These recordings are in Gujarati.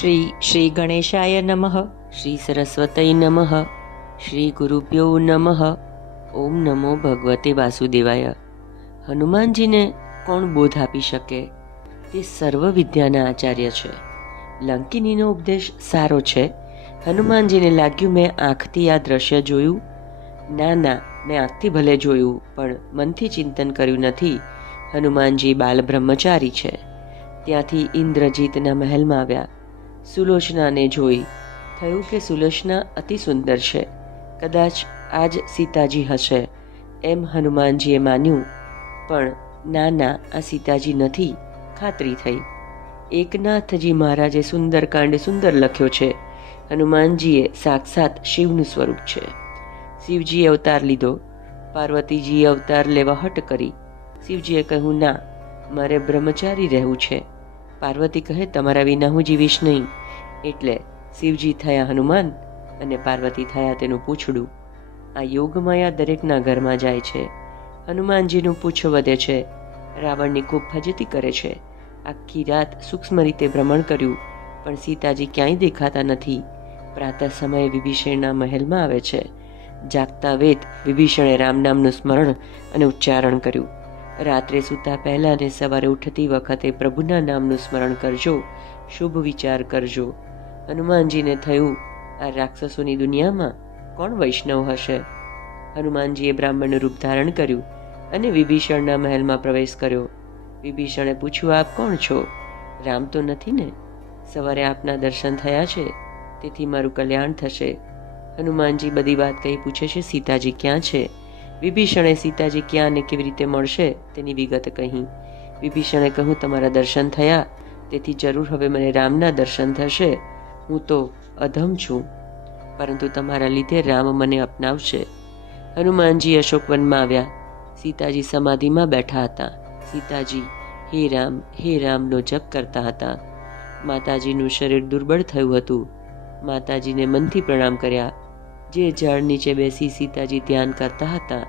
શ્રી શ્રી ગણેશાય નમઃ શ્રી સરસ્વતય નમઃ શ્રી ગુરુભ્યો નમઃ ઓમ નમો ભગવતે વાસુદેવાય હનુમાનજીને કોણ બોધ આપી શકે? તે સર્વ વિદ્યાના આચાર્ય છે। લંકિનીનો ઉપદેશ સારો છે। હનુમાનજીને લાગ્યું, મેં આંખથી આ દ્રશ્ય જોયું. ના ના, મેં આંખથી ભલે જોયું, પણ મનથી ચિંતન કર્યું નથી। હનુમાનજી બાલ બ્રહ્મચારી છે। ત્યાંથી ઇન્દ્રજીતના મહેલમાં આવ્યા। સુલોચનાને જોઈ થયું કે સુલોચના અતિ સુંદર છે. કદાચ આ જ સીતાજી હશે, એમ હનુમાનજીએ માન્યું. પણ ના ના આ સીતાજી નથી, ખાતરી થઈ. એકનાથજી મહારાજે સુંદરકાંડ સુંદર લખ્યો છે. હનુમાનજીએ સાક્ષાત શિવનું સ્વરૂપ છે. શિવજીએ અવતાર લીધો, પાર્વતીજીએ અવતાર લેવા હટ કરી. શિવજીએ કહ્યું, ના, મારે બ્રહ્મચારી રહેવું છે. પાર્વતી કહે, તમારા વિના હું જીવીશ નહીં. એટલે શિવજી થયા હનુમાન અને પાર્વતી થયા તેનું પૂછડું. આ યોગમાયા દરેકના ઘરમાં જાય છે. હનુમાનજીનું પૂછ વધે છે. રાવણની ખૂબ ફજતી કરે છે. આખી રાત સૂક્ષ્મ રીતે ભ્રમણ કર્યું, પણ સીતાજી ક્યાંય દેખાતા નથી. પ્રાતઃ સમયે વિભીષણના મહેલમાં આવે છે. જાગતા વેત વિભીષણે રામ નામનું સ્મરણ અને ઉચ્ચારણ કર્યું. રાત્રે સૂતા પહેલાં અને સવારે ઉઠતી વખતે પ્રભુના નામનું સ્મરણ કરજો, શુભ વિચાર કરજો. હનુમાનજીને થયું, આ રાક્ષસોની દુનિયામાં કોણ વૈષ્ણવ હશે? હનુમાનજીએ બ્રાહ્મણનું રૂપ ધારણ કર્યું અને વિભીષણના મહેલમાં પ્રવેશ કર્યો. વિભીષણે પૂછ્યું, આપ કોણ છો? રામ તો નથી ને? સવારે આપના દર્શન થયા છે, તેથી મારું કલ્યાણ થશે. હનુમાનજી બધી વાત કહી પૂછે છે, સીતાજી ક્યાં છે? વિભીષણે સીતાજી ક્યાં અને કેવી રીતે મળશે તેની વિગત કહી. વિભીષણે કહ્યું તમારા દર્શન થયા, તેથી જરૂર હવે મને રામના દર્શન થશે. હું તો અધમ છું, પરંતુ તમારા લીધે રામ મને અપનાવશે. હનુમાનજી અશોકવનમાં આવ્યા. સીતાજી સમાધિમાં બેઠા હતા. સીતાજી, હે રામ, હે રામનો જપ કરતા હતા. માતાજીનું શરીર દુર્બળ થયું હતું. માતાજીને મનથી પ્રણામ કર્યા. જે ઝાડ નીચે બેસી સીતાજી ધ્યાન કરતા હતા,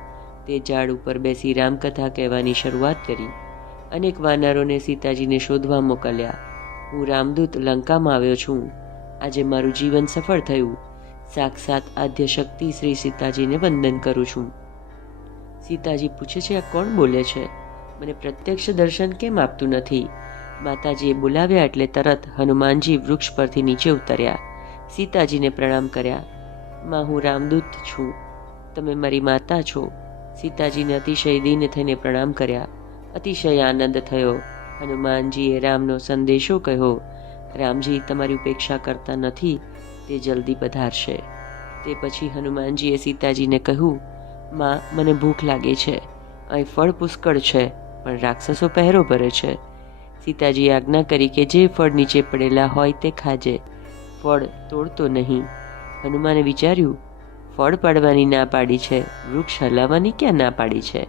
તે ઝાડ ઉપર બેસી રામકથા કહેવાની શરૂઆત કરી. અનેક વાનરોને સીતાજીને શોધવા મોકલ્યા, હું રામદૂત લંકામાં આવ્યો છું. આજે મારું જીવન સફળ થયું. સાક્ષાત આદ્ય શક્તિ શ્રી સીતાજીને વંદન કરું છું. સીતાજી પૂછે છે, આ કોણ બોલે છે? મને પ્રત્યક્ષ દર્શન કેમ આપતું નથી? માતાજીએ બોલાવ્યા એટલે તરત હનુમાનજી વૃક્ષ પરથી નીચે ઉતર્યા. સીતાજીને પ્રણામ કર્યા. માં હું રામદૂત છું. તમે મારી માતા છો. સીતાજીને અતિશય દીન થઈને પ્રણામ કર્યા. અતિશય આનંદ થયો. હનુમાનજીએ રામનો સંદેશો કહ્યો, રામજી, તમારી ઉપેક્ષા કરતા નથી. તે જલ્દી પધારશે. તે પછી હનુમાનજીએ સીતાજીને કહ્યું, માં, મને ભૂખ લાગે છે. અહીં ફળ પુષ્કળ છે, પણ રાક્ષસો પહેરો ભરે છે. સીતાજીએ આજ્ઞા કરી કે જે ફળ નીચે પડેલા હોય તે ખાજે. ફળ તોડતો નહીં. હનુમાને વિચાર્યું, ફળ પાડવાની ના પાડી છે, વૃક્ષ હલાવવાની ક્યાં ના પાડી છે?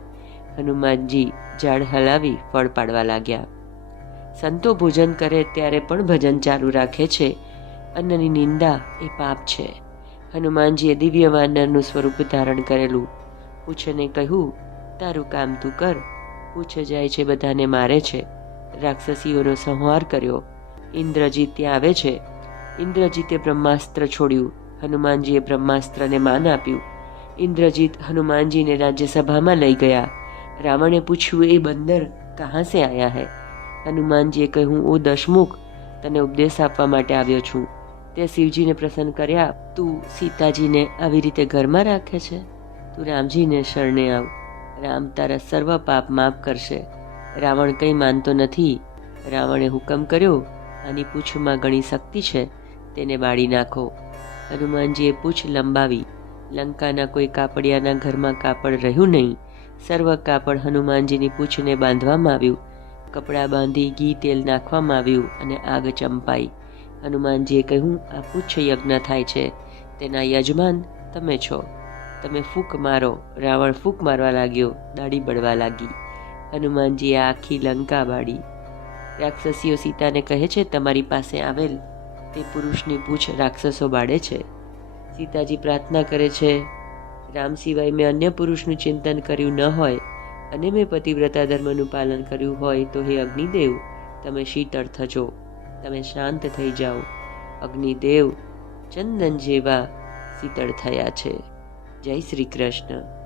હનુમાનજી ઝાડ હલાવી ફળ પાડવા લાગ્યા. સંતો ભોજન કરે ત્યારે પણ ભજન ચાલુ રાખે છે, અન્નની નિંદા એ પાપ છે. હનુમાનજીએ દિવ્ય વાનરનું સ્વરૂપ ધારણ કરેલું. પૂછને કહ્યું, તારું કામ તું કર, પૂછ જાય છે બધાને મારે છે. રાક્ષસીઓનો સંહાર કર્યો. ઇન્દ્રજીત ત્યાં આવે છે. ઇન્દ્રજીતે બ્રહ્માસ્ત્ર છોડ્યું. હનુમાનજીએ બ્રહ્માસ્ત્રને માન આપ્યું. ઇન્દ્રજીત હનુમાનજીને રાજ્યસભામાં લઈ ગયા. રાવણે પૂછ્યું, એ બંદર કહાં સે આયા હૈ? હનુમાનજીએ કહ્યું ઓ દશમુખ તને ઉપદેશ આપવા માટે આવ્યો છું. તે શિવજીને પ્રસન્ન કર્યા. તું સીતાજીને આવી રીતે ઘરમાં રાખે છે? તું રામજીને શરણે આવ. રામ તારા સર્વ પાપ માફ કરશે. રાવણ કંઈ માનતો નથી. રાવણે હુકમ કર્યો. આની પૂછમાં ઘણી શક્તિ છે. તેને બાળી નાખો. હનુમાનજીએ પૂછ લંબાવી, લંકાના કોઈ કાપડિયાના ઘરમાં કાપડ રહ્યું નહીં. સર્વ કાપડ હનુમાનજીની પૂંછને બાંધવામાં આવ્યું. કપડાં બાંધી ઘી તેલ નાખવામાં આવ્યું અને આગ ચંપાઈ. હનુમાનજીએ કહ્યું, આ પૂછ યજ્ઞ થાય છે. તેના યજમાન તમે છો. તમે ફૂંક મારો. રાવણ ફૂંક મારવા લાગ્યો, દાઢી બળવા લાગી. હનુમાનજીએ આખી લંકા બાળી. રાક્ષસીઓ સીતાને કહે છે, તમારી પાસે આવેલ તે પુરુષની પૂછ રાક્ષસો બાળે છે. સીતાજી પ્રાર્થના કરે છે, રામ સિવાય મેં અન્ય પુરુષનું ચિંતન કર્યું ન હોય અને મેં પતિવ્રતા ધર્મનું પાલન કર્યું હોય તો હે અગ્નિદેવ, તમે શીતળ થજો, તમે શાંત થઈ જાઓ. અગ્નિદેવ ચંદન જેવા શીતળ થયા છે. જય શ્રી કૃષ્ણ.